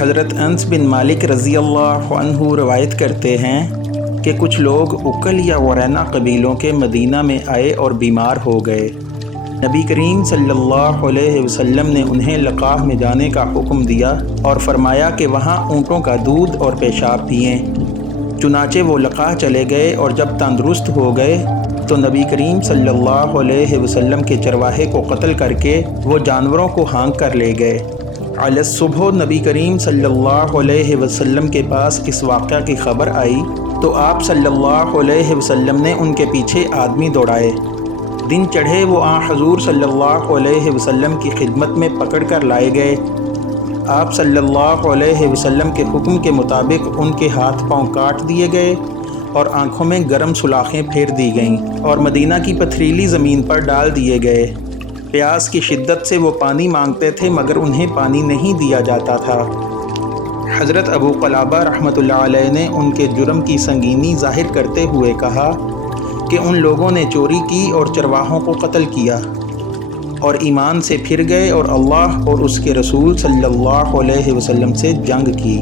حضرت انس بن مالک رضی اللہ عنہ روایت کرتے ہیں کہ کچھ لوگ اکل یا ورینا قبیلوں کے مدینہ میں آئے اور بیمار ہو گئے۔ نبی کریم صلی اللہ علیہ وسلم نے انہیں لقاح میں جانے کا حکم دیا اور فرمایا کہ وہاں اونٹوں کا دودھ اور پیشاب پئیں۔ چنانچہ وہ لقاح چلے گئے اور جب تندرست ہو گئے تو نبی کریم صلی اللہ علیہ وسلم کے چرواہے کو قتل کر کے وہ جانوروں کو ہانک کر لے گئے۔ علی الصبح نبی کریم صلی اللہ علیہ وسلم کے پاس اس واقعہ کی خبر آئی تو آپ صلی اللہ علیہ وسلم نے ان کے پیچھے آدمی دوڑائے۔ دن چڑھے وہ حضور صلی اللہ علیہ وسلم کی خدمت میں پکڑ کر لائے گئے۔ آپ صلی اللہ علیہ وسلم کے حکم کے مطابق ان کے ہاتھ پاؤں کاٹ دیے گئے اور آنکھوں میں گرم سلاخیں پھیر دی گئیں اور مدینہ کی پتھریلی زمین پر ڈال دیے گئے۔ پیاس کی شدت سے وہ پانی مانگتے تھے مگر انہیں پانی نہیں دیا جاتا تھا۔ حضرت ابو قلابہ رحمۃ اللہ علیہ نے ان کے جرم کی سنگینی ظاہر کرتے ہوئے کہا کہ ان لوگوں نے چوری کی اور چرواہوں کو قتل کیا اور ایمان سے پھر گئے اور اللہ اور اس کے رسول صلی اللہ علیہ وسلم سے جنگ کی۔